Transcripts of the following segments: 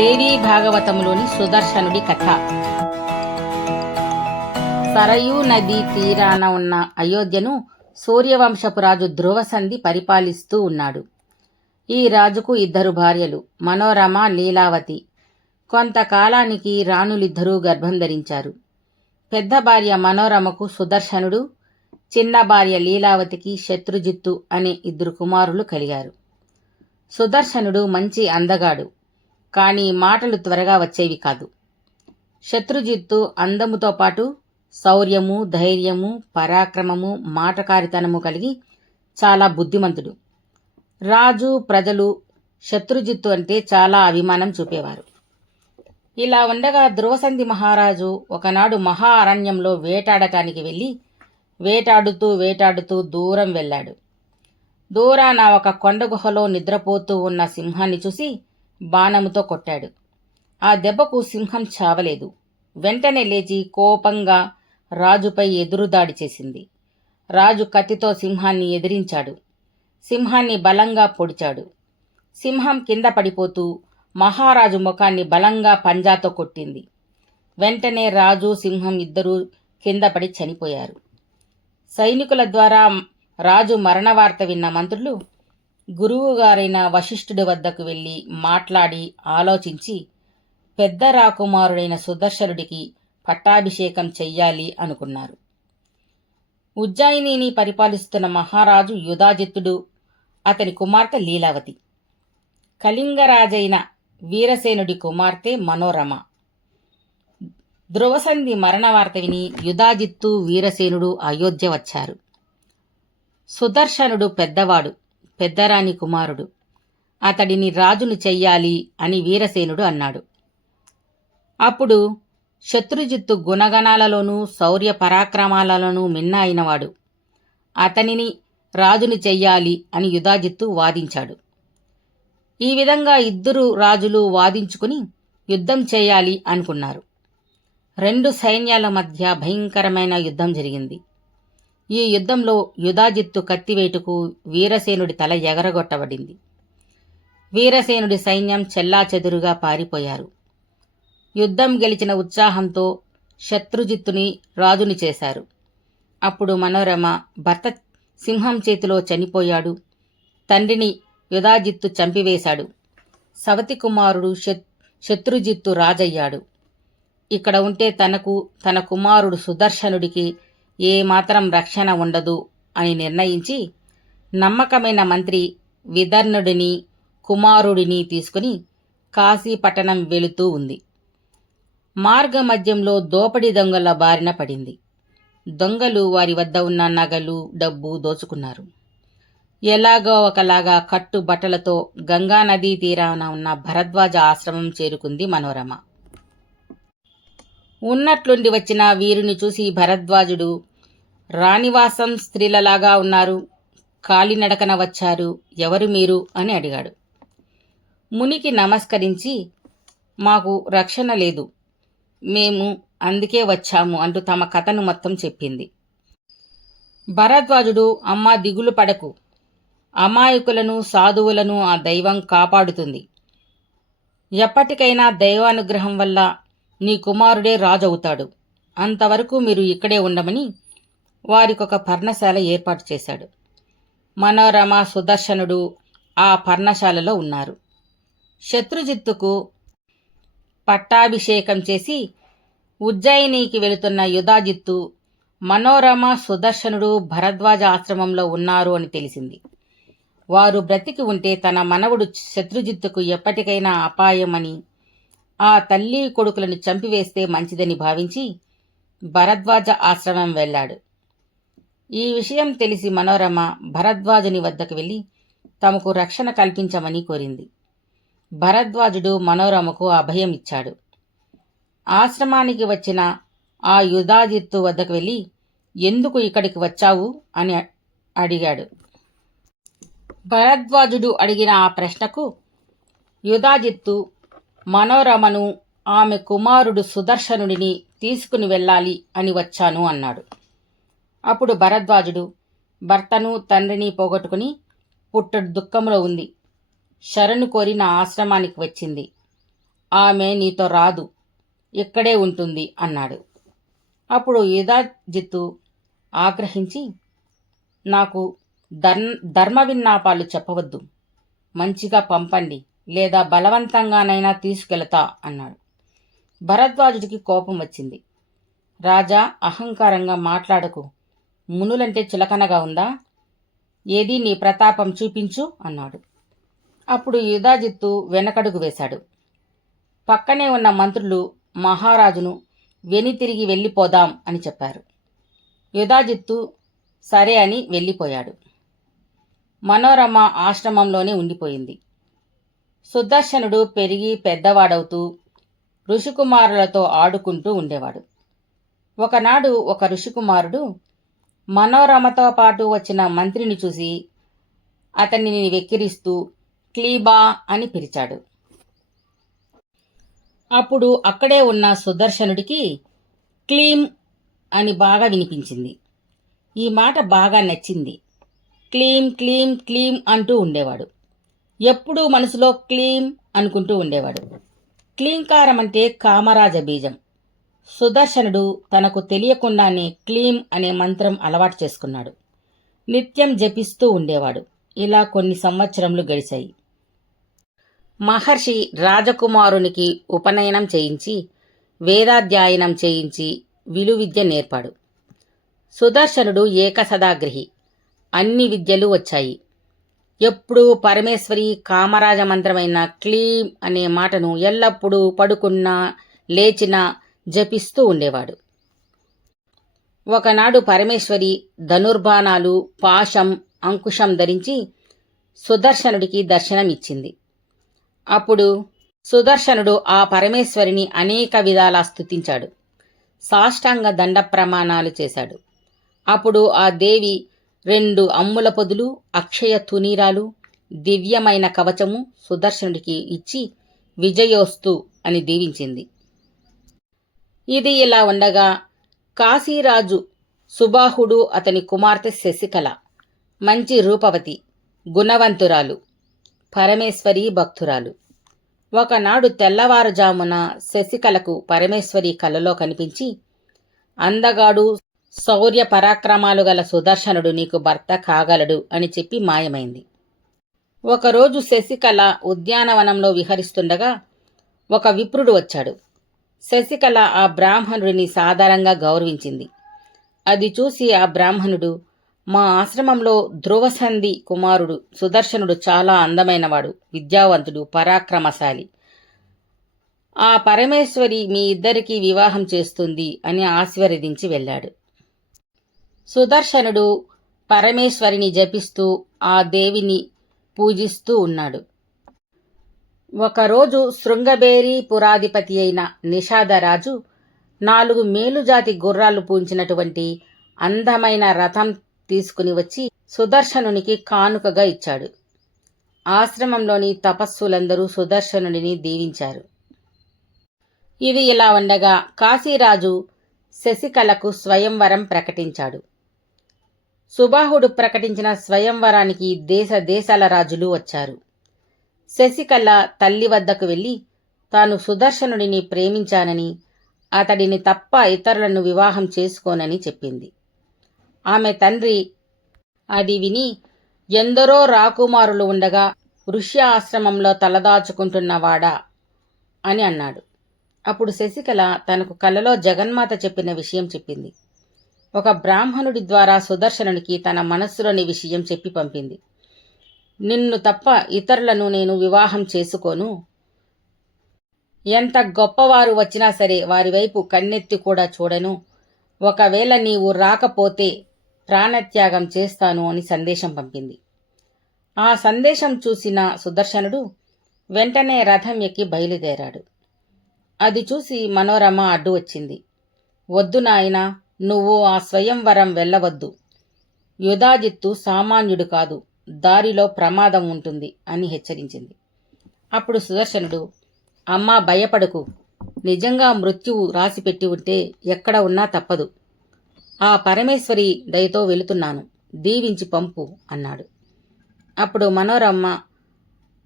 దేవీ భాగవతములోని సుదర్శనుడి కథ. సరయూ నదీ తీరాన ఉన్న అయోధ్యను సూర్యవంశపు రాజు ధ్రువసంధి పరిపాలిస్తూ ఉన్నాడు. ఈ రాజుకు ఇద్దరు భార్యలు మనోరమ లీలావతి. కొంతకాలానికి రాణులిద్దరూ గర్భం ధరించారు. పెద్ద భార్య మనోరమకు సుదర్శనుడు చిన్న భార్య లీలావతికి శత్రుజిత్తు అనే ఇద్దరు కుమారులు కలిగారు. సుదర్శనుడు మంచి అందగాడు. కానీ మాటలు త్వరగా వచ్చేవి కాదు. శత్రుజిత్తు అందముతో పాటు శౌర్యము ధైర్యము పరాక్రమము మాటకారితనము కలిగి చాలా బుద్ధిమంతుడు. రాజు ప్రజలు శత్రుజిత్తు అంటే చాలా అభిమానం చూపేవారు. ఇలా ఉండగా ధ్రువసంధి మహారాజు ఒకనాడు మహా అరణ్యంలో వేటాడటానికి వెళ్ళి వేటాడుతూ వేటాడుతూ దూరం వెళ్ళాడు. దూరాన ఒక కొండ గుహలో నిద్రపోతూ ఉన్న సింహాన్ని చూసి బాణముతో కొట్టాడు. ఆ దెబ్బకు సింహం చావలేదు. వెంటనే లేచి కోపంగా రాజుపై ఎదురుదాడి చేసింది. రాజు కత్తితో సింహాన్ని ఎదిరించాడు. సింహాన్ని బలంగా పొడిచాడు. సింహం కింద పడిపోతూ మహారాజు ముఖాన్ని బలంగా పంజాతో కొట్టింది. వెంటనే రాజు సింహం ఇద్దరూ కింద పడి చనిపోయారు. సైనికుల ద్వారా రాజు మరణ వార్త విన్న మంత్రులు గురువుగారైన వశిష్ఠుడి వద్దకు వెళ్ళి మాట్లాడి ఆలోచించి పెద్ద రాకుమారుడైన సుదర్శనుడికి పట్టాభిషేకం చెయ్యాలి అనుకున్నారు. ఉజ్జయినిని పరిపాలిస్తున్న మహారాజు యుధాజిత్తుడు అతని కుమార్తె లీలావతి. కళింగరాజైన వీరసేనుడి కుమార్తె మనోరమ. ధ్రువసంధి మరణ వార్త విని యుధాజిత్తు వీరసేనుడు అయోధ్య వచ్చారు. సుదర్శనుడు పెద్దవాడు. పెద్దరాణి కుమారుడు. అతడిని రాజును చెయ్యాలి అని వీరసేనుడు అన్నాడు. అప్పుడు శత్రుజిత్తు గుణగణాలలోనూ శౌర్య పరాక్రమాలలోనూ మిన్న అయినవాడు అతనిని రాజుని చెయ్యాలి అని యుధాజిత్తు వాదించాడు. ఈ విధంగా ఇద్దరు రాజులు వాదించుకుని యుద్ధం చేయాలి అనుకున్నారు. రెండు సైన్యాల మధ్య భయంకరమైన యుద్ధం జరిగింది. ఈ యుద్ధంలో యుధాజిత్తు కత్తివేటుకు వీరసేనుడి తల ఎగరగొట్టబడింది. వీరసేనుడి సైన్యం చెల్లాచెదురుగా పారిపోయారు. యుద్ధం గెలిచిన ఉత్సాహంతో శత్రుజిత్తుని రాజుని చేశారు. అప్పుడు మనోరమ భర్త సింహం చేతిలో చనిపోయాడు. తండ్రిని యుధాజిత్తు చంపివేశాడు. సవతి కుమారుడు శత్రుజిత్తు రాజయ్యాడు. ఇక్కడ ఉంటే తనకు తన కుమారుడు సుదర్శనుడికి ఏమాత్రం రక్షణ ఉండదు అని నిర్ణయించి నమ్మకమైన మంత్రి విదర్ణుడిని కుమారుడిని తీసుకుని కాశీ పట్టణం వెళుతూ ఉంది. మార్గమధ్యంలో దోపడి దొంగల బారిన పడింది. దొంగలు వారి వద్ద ఉన్న నగలు డబ్బు దోచుకున్నారు. ఎలాగో ఒకలాగా కట్టు బట్టలతో గంగా నదీ తీరాన ఉన్న భరద్వాజ ఆశ్రమం చేరుకుంది మనోరమ. ఉన్నట్లుండి వచ్చిన వీరిని చూసి భరద్వాజుడు రాణివాసం స్త్రీలలాగా ఉన్నారు. కాలినడకన వచ్చారు. ఎవరు మీరు? అని అడిగాడు. మునికి నమస్కరించి మాకు రక్షణ లేదు. మేము అందుకే వచ్చాము అంటూ తమ కథను మొత్తం చెప్పింది. భరద్వాజుడు అమ్మా దిగులు పడకు. అమాయకులను సాధువులను ఆ దైవం కాపాడుతుంది. ఎప్పటికైనా దైవానుగ్రహం వల్ల నీ కుమారుడే రాజవుతాడు. అంతవరకు మీరు ఇక్కడే ఉండమని వారికొక పర్ణశాల ఏర్పాటు చేశాడు. మనోరమ సుదర్శనుడు ఆ పర్ణశాలలో ఉన్నారు. శత్రుజిత్తుకు పట్టాభిషేకం చేసి ఉజ్జయినికి వెళుతున్న యుధాజిత్తు మనోరమ సుదర్శనుడు భరద్వాజ ఆశ్రమంలో ఉన్నారు అని తెలిసింది. వారు బ్రతికి ఉంటే తన మనవడు శత్రుజిత్తుకు ఎప్పటికైనా అపాయమని ఆ తల్లి కొడుకులను చంపివేస్తే మంచిదని భావించి భరద్వాజ ఆశ్రమం వెళ్ళాడు ఈ విషయం తెలిసి మనోరమ భరద్వాజుని వద్దకు వెళ్ళి తమకు రక్షణ కల్పించమని కోరింది. భరద్వాజుడు మనోరమకు అభయం ఇచ్చాడు. ఆశ్రమానికి వచ్చిన ఆ యుధాజిత్తు వద్దకు వెళ్ళి ఎందుకు ఇక్కడికి వచ్చావు? అని అడిగాడు. భరద్వాజుడు అడిగిన ఆ ప్రశ్నకు యుధాజిత్తు మనోరమను ఆమె కుమారుడు సుదర్శనుడిని తీసుకుని వెళ్ళాలి అని వచ్చాను అన్నాడు. అప్పుడు భరద్వాజుడు భర్తను తండ్రిని పోగొట్టుకుని పుట్టడు దుఃఖంలో ఉంది. శరణు కోరి నా ఆశ్రమానికి వచ్చింది. ఆమె నీతో రాదు ఇక్కడే ఉంటుంది అన్నాడు. అప్పుడు యుధాజిత్తు ఆగ్రహించి నాకు ధర్ ధర్మ విన్నాపాలు చెప్పవద్దు. మంచిగా పంపండి లేదా బలవంతంగానైనా తీసుకెళతా అన్నాడు. భరద్వాజుడికి కోపం వచ్చింది. రాజా అహంకారంగా మాట్లాడకు. మునులంటే చులకనగా ఉందా? ఏది నీ ప్రతాపం చూపించు అన్నాడు. అప్పుడు యుధాజిత్తు వెనకడుగు వేశాడు. పక్కనే ఉన్న మంత్రులు మహారాజును వెనుతిరిగి వెళ్ళిపోదాం అని చెప్పారు. యుధాజిత్తు సరే అని వెళ్ళిపోయాడు. మనోరమ ఆశ్రమంలోనే ఉండిపోయింది. సుదర్శనుడు పెరిగి పెద్దవాడవుతూ ఋషికుమారులతో ఆడుకుంటూ ఉండేవాడు. ఒకనాడు ఒక ఋషికుమారుడు మనోరమతో పాటు వచ్చిన మంత్రిని చూసి అతనిని వెక్కిరిస్తూ క్లీబా అని పిలిచాడు. అప్పుడు అక్కడే ఉన్న సుదర్శనుడికి క్లీమ్ అని బాగా వినిపించింది. ఈ మాట బాగా నచ్చింది. క్లీం క్లీమ్ క్లీమ్ అంటూ ఉండేవాడు. ఎప్పుడూ మనసులో క్లీమ్ అనుకుంటూ ఉండేవాడు. క్లీంకారం అంటే కామరాజ బీజం. సుదర్శనుడు తనకు తెలియకుండానే క్లీం అనే మంత్రం అలవాటు చేసుకున్నాడు. నిత్యం జపిస్తూ ఉండేవాడు. ఇలా కొన్ని సంవత్సరములు గడిచాయి. మహర్షి రాజకుమారునికి ఉపనయనం చేయించి వేదాధ్యాయనం చేయించి విలువిద్య నేర్పాడు. సుదర్శనుడు ఏకసదాగ్రహి. అన్ని విద్యలు వచ్చాయి. ఎప్పుడూ పరమేశ్వరి కామరాజ మంత్రమైన క్లీం అనే మాటను ఎల్లప్పుడూ పడుకున్నా లేచినా జపిస్తూ ఉండేవాడు. ఒకనాడు పరమేశ్వరి ధనుర్బాణాలు పాశం అంకుశం ధరించి సుదర్శనుడికి దర్శనమిచ్చింది. అప్పుడు సుదర్శనుడు ఆ పరమేశ్వరిని అనేక విధాలా స్థుతించాడు సాష్టాంగ దండ ప్రమాణాలు చేశాడు. అప్పుడు ఆ దేవి రెండు అమ్ముల పొదులు అక్షయ తునీరాలు దివ్యమైన కవచము సుదర్శనుడికి ఇచ్చి విజయోస్తు అని దీవించింది. ఇది ఇలా ఉండగా కాశీరాజు సుబాహుడు అతని కుమార్తె శశికళ మంచి రూపవతి గుణవంతురాలు పరమేశ్వరి భక్తురాలు. ఒకనాడు తెల్లవారుజామున శశికళకు పరమేశ్వరి కలలో కనిపించి అందగాడు శౌర్య పరాక్రమాలు గల సుదర్శనుడు నీకు భర్త కాగలడు అని చెప్పి మాయమైంది. ఒకరోజు శశికళ ఉద్యానవనంలో విహరిస్తుండగా ఒక విప్రుడు వచ్చాడు. శశికళ ఆ బ్రాహ్మణుడిని సాధారణంగా గౌరవించింది. అది చూసి ఆ బ్రాహ్మణుడు మా ఆశ్రమంలో ధ్రువసంధి కుమారుడు సుదర్శనుడు చాలా అందమైనవాడు విద్యావంతుడు పరాక్రమశాలి. ఆ పరమేశ్వరి మీ ఇద్దరికీ వివాహం చేస్తుంది అని ఆశీర్వదించి వెళ్ళాడు. సుదర్శనుడు పరమేశ్వరిని జపిస్తూ ఆ దేవిని పూజిస్తూ ఉన్నాడు. ఒకరోజు శృంగబేరి పురాధిపతి అయిన నిషాదరాజు నాలుగు మేలుజాతి గుర్రాలు పూంచినటువంటి అందమైన రథం తీసుకుని వచ్చి సుదర్శనునికి కానుకగా ఇచ్చాడు. ఆశ్రమంలోని తపస్సులందరూ సుదర్శనుడిని దీవించారు. ఇది ఇలా ఉండగా కాశీరాజు శశికళకు స్వయంవరం ప్రకటించాడు. సుబాహుడు ప్రకటించిన స్వయంవరానికి దేశ దేశాల రాజులు వచ్చారు. శశికళ తల్లి వద్దకు వెళ్ళి తాను సుదర్శనుడిని ప్రేమించానని అతడిని తప్ప ఇతరులను వివాహం చేసుకోనని చెప్పింది. ఆమె తండ్రి అది విని ఎందరో రాకుమారులు ఉండగా ఋష్య ఆశ్రమంలో తలదాచుకుంటున్నవాడా అని అన్నాడు. అప్పుడు శశికళ తనకు కలలో జగన్మాత చెప్పిన విషయం చెప్పింది. ఒక బ్రాహ్మణుడి ద్వారా సుదర్శనునికి తన మనస్సులోని విషయం చెప్పి పంపింది. నిన్ను తప్ప ఇతరులను నేను వివాహం చేసుకోను. ఎంత గొప్పవారు వచ్చినా సరే వారి వైపు కన్నెత్తి కూడా చూడను. ఒకవేళ నీవు రాకపోతే ప్రాణత్యాగం చేస్తాను అని సందేశం పంపింది. ఆ సందేశం చూసిన సుదర్శనుడు వెంటనే రథం ఎక్కి బయలుదేరాడు. అది చూసి మనోరమ అడ్డు వచ్చింది. వద్దు నాయనా నువ్వు ఆ స్వయంవరం వెళ్ళవద్దు. యుధాజిత్తు సామాన్యుడు కాదు. దారిలో ప్రమాదం ఉంటుంది అని హెచ్చరించింది. అప్పుడు సుదర్శనుడు అమ్మా భయపడకు. నిజంగా మృత్యువు రాసిపెట్టి ఉంటే ఎక్కడ ఉన్నా తప్పదు. ఆ పరమేశ్వరి దయతో వెళుతున్నాను. దీవించి పంపు అన్నాడు. అప్పుడు మనోరమ్మ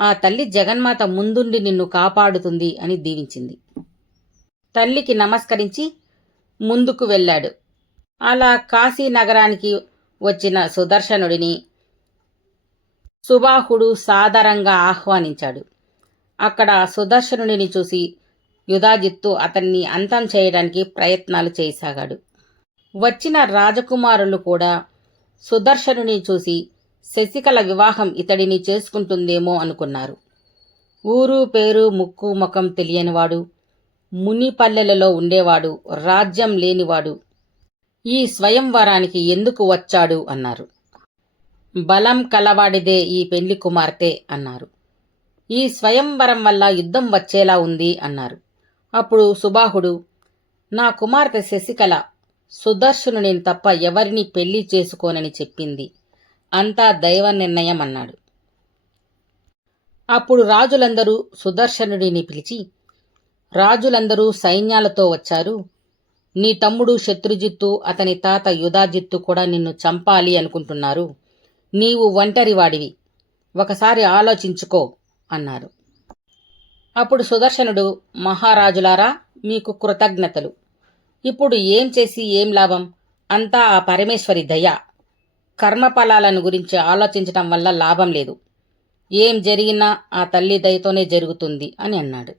ఆ తల్లి జగన్మాత ముందుండి నిన్ను కాపాడుతుంది అని దీవించింది. తల్లికి నమస్కరించి ముందుకు వెళ్ళాడు. అలా కాశీ నగరానికి వచ్చిన సుదర్శనుడిని సుబాహుడు సాదరంగా ఆహ్వానించాడు. అక్కడ సుదర్శనుడిని చూసి యుధాజిత్తు అతన్ని అంతం చేయడానికి ప్రయత్నాలు చేయసాగాడు వచ్చిన రాజకుమారులు కూడా సుదర్శనుని చూసి శశికళ వివాహం ఇతడిని చేసుకుంటుందేమో అనుకున్నారు. ఊరు పేరు ముక్కు ముఖం తెలియనివాడు మునిపల్లెలలో ఉండేవాడు రాజ్యం లేనివాడు ఈ స్వయంవరానికి ఎందుకు వచ్చాడు అన్నారు. బలం కలవాడిదే ఈ పెళ్ళి కుమార్తె అన్నారు. ఈ స్వయంవరం వల్ల యుద్ధం వచ్చేలా ఉంది అన్నారు. అప్పుడు సుబాహుడు నా కుమార్తె శశికళ సుదర్శనుడిని తప్ప ఎవరిని పెళ్ళి చేసుకోనని చెప్పింది. అంతా దైవ నిర్ణయం అన్నాడు. అప్పుడు రాజులందరూ సుదర్శనుడిని పిలిచి రాజులందరూ సైన్యాలతో వచ్చారు. నీ తమ్ముడు శత్రుజిత్తు అతని తాత యుధాజిత్తు కూడా నిన్ను చంపాలి అనుకుంటున్నారు. నీవు ఒంటరివాడివి. ఒకసారి ఆలోచించుకో అన్నారు. అప్పుడు సుదర్శనుడు మహారాజులారా మీకు కృతజ్ఞతలు. ఇప్పుడు ఏం చేసి ఏం లాభం? అంతా ఆ పరమేశ్వరి దయ. కర్మఫలాలను గురించి ఆలోచించటం వల్ల లాభం లేదు. ఏం జరిగినా ఆ తల్లి దయతోనే జరుగుతుంది అని అన్నాడు.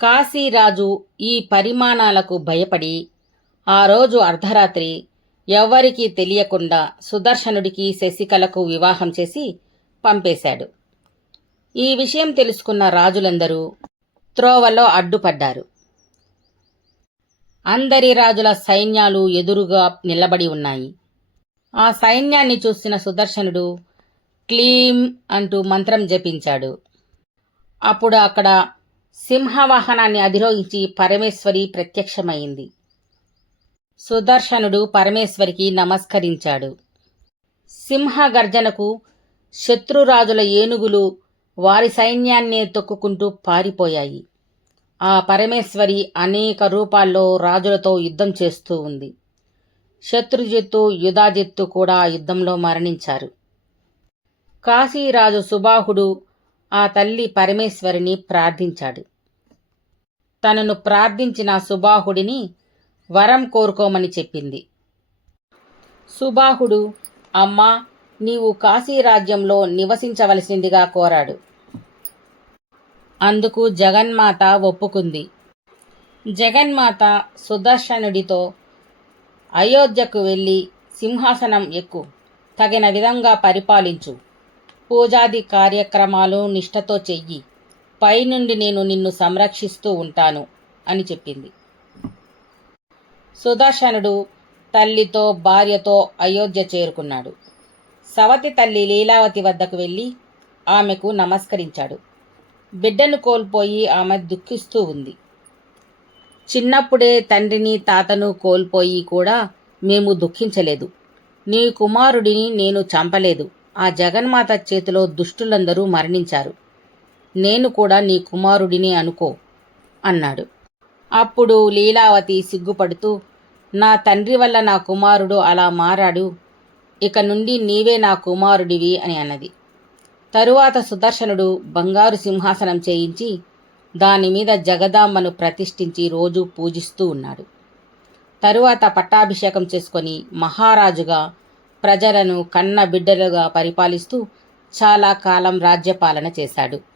కాశీరాజు ఈ పరిమాణాలకు భయపడి ఆ రోజు అర్ధరాత్రి ఎవ్వరికీ తెలియకుండా సుదర్శనుడికి శశికళకు వివాహం చేసి పంపేశాడు. ఈ విషయం తెలుసుకున్న రాజులందరూ త్రోవలో అడ్డుపడ్డారు. అందరి రాజుల సైన్యాలు ఎదురుగా నిలబడి ఉన్నాయి. ఆ సైన్యాన్ని చూసిన సుదర్శనుడు క్లీం అంటూ మంత్రం జపించాడు. అప్పుడు అక్కడ సింహవాహనాన్ని అధిరోహించి పరమేశ్వరి ప్రత్యక్షమైంది. సుదర్శనుడు పరమేశ్వరికి నమస్కరించాడు. సింహ గర్జనకు శత్రురాజుల ఏనుగులు వారి సైన్యాన్నే తొక్కుకుంటూ పారిపోయాయి. ఆ పరమేశ్వరి అనేక రూపాల్లో రాజులతో యుద్ధం చేస్తూ ఉంది. శత్రుజిత్తు యుధాజిత్తు కూడా ఆ యుద్ధంలో మరణించారు. కాశీరాజు సుబాహుడు ఆ తల్లి పరమేశ్వరిని ప్రార్థించాడు. తనను ప్రార్థించిన సుబాహుడిని వరం కోరుకోమని చెప్పింది. సుబాహుడు అమ్మా నీవు కాశీరాజ్యంలో నివసించవలసిందిగా కోరాడు. అందుకు జగన్మాత ఒప్పుకుంది. జగన్మాత సుదర్శనుడితో అయోధ్యకు వెళ్ళి సింహాసనం ఎక్కు తగిన విధంగా పరిపాలించు. పూజాది కార్యక్రమాలు నిష్ఠతో చెయ్యి. పైనుండి నేను నిన్ను సంరక్షిస్తూ ఉంటాను అని చెప్పింది. సుదర్శనుడు తల్లితో భార్యతో అయోధ్య చేరుకున్నాడు. సవతి తల్లి లీలావతి వద్దకు వెళ్ళి ఆమెకు నమస్కరించాడు. బిడ్డను కోల్పోయి ఆమె దుఃఖిస్తూ ఉంది. చిన్నప్పుడే తండ్రిని తాతను కోల్పోయి కూడా మేము దుఃఖించలేదు. నీ కుమారుడిని నేను చంపలేదు. ఆ జగన్మాత చేతిలో దుష్టులందరూ మరణించారు. నేను కూడా నీ కుమారుడిని అనుకో అన్నాడు. అప్పుడు లీలావతి సిగ్గుపడుతూ నా తండ్రి వల్ల నా కుమారుడు అలా మారాడు ఇక నుండి నీవే నా కుమారుడివి అని అన్నది. తరువాత సుదర్శనుడు బంగారు సింహాసనం చేయించి దానిమీద జగదాంబను ప్రతిష్ఠించి రోజు పూజిస్తూ ఉన్నాడు. తరువాత పట్టాభిషేకం చేసుకొని మహారాజుగా ప్రజలను కన్న బిడ్డలుగా పరిపాలిస్తూ చాలా కాలం రాజ్యపాలన చేశాడు.